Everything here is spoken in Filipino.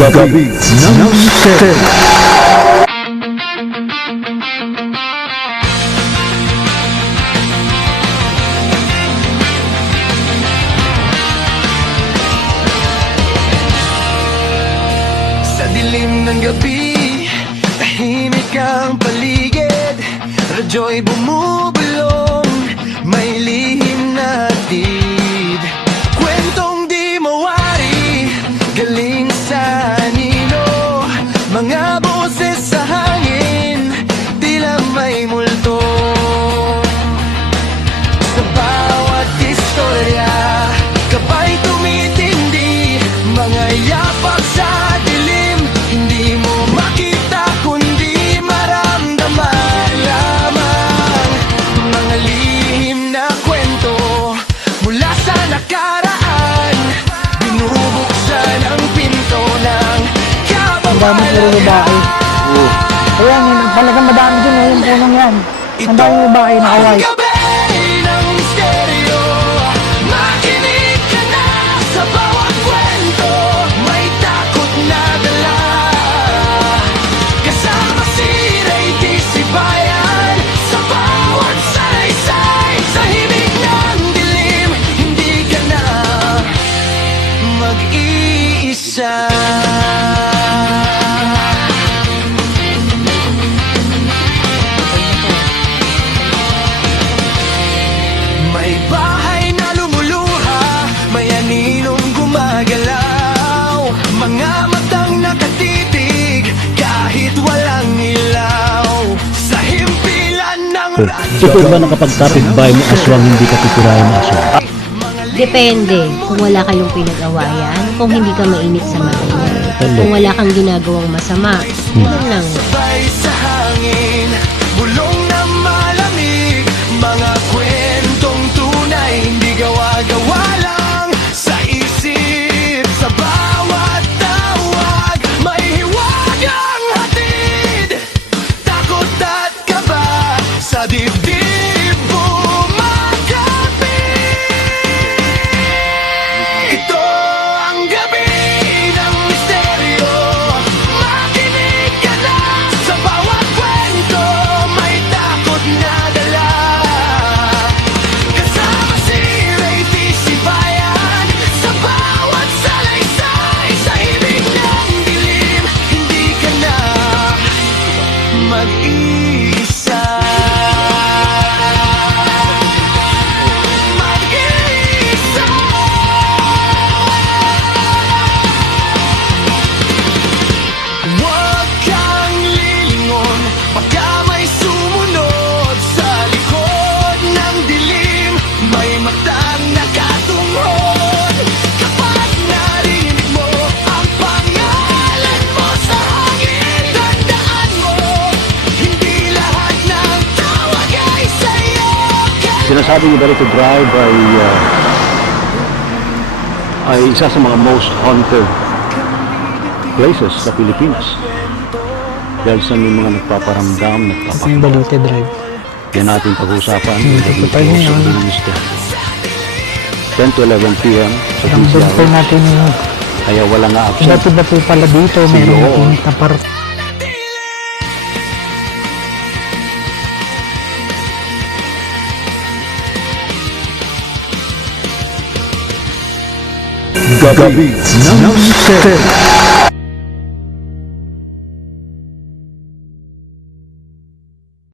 Gabi ng Misteryo. Sa dilim ng gabi, tahimik ang paligid. Radyo'y bumubulong, may lihim na hatid. Kwentong di mawari, galing sa anino. Mga boses sa hangin, tila may multo. Sa bawat istorya, kabay tumitindi. Mga yapak sa dilim, hindi mo makita kundi maramdaman lamang. Mga lihim na kwento mula sa nakaraan, binubuksan ang pinto ng Ang dami puro babae. Kaya talagang madami dyan yung punong yan. Ang dami babae na kaway. Gabi ng misteryo, makinig ka na sa bawat kwento. May takot na dala, kasama si Ray D. Sibayan. Sa bawat salaysay, sa himig ng dilim, hindi ka na mag-iisa. May bahay na lumuluha, may aninong gumagalaw. Mga matang nakatitig, kahit walang ilaw. Sa himpilan ng Ito ba nakapagtapit bahay mo aswang hindi ka titirahin na aswang? Depende kung wala kayong pinag-awayan, kung hindi ka mainit sa mata, kung wala kang ginagawang masama. Ganun lang. sabay sa hangin, bulong na malamig. Mga kwentong tunay, hindi gawa-gawa lang sa isip. Sa bawat tawag, may hiwagang hatid. Takot at kaba sa dibdib bumakapit. Ito ang gabi ng misteryo. Makinig ka na sa bawat kwento, may takot na dala. Kasama si Ray D. Sibayan. Sa bawat salaysay, sa himig ng dilim, hindi ka na mag-iisa. Mag-iisa. Huwag kang lilingon, baka may sumunod. Sa likod ng dilim, may matang nakatungod. Kapag narinig mo ang pangalan mo sa hangin, tandaan mo, hindi lahat ng tawag ay sa'yo. Sinasabi niyo ba ito drive ay isa sa mga most haunted places sa Pilipinas. Dahil sa may mga nagpaparamdam, Ito yung Balite Drive. Yan natin pag-uusapan. Ito pa yun yun. 10 to 11 p.m. sa Ang doon pa DCR. natin yung Kaya wala nga absent. dati pala dito. Meron Oo. natin na part. Gabi ng Misteryo.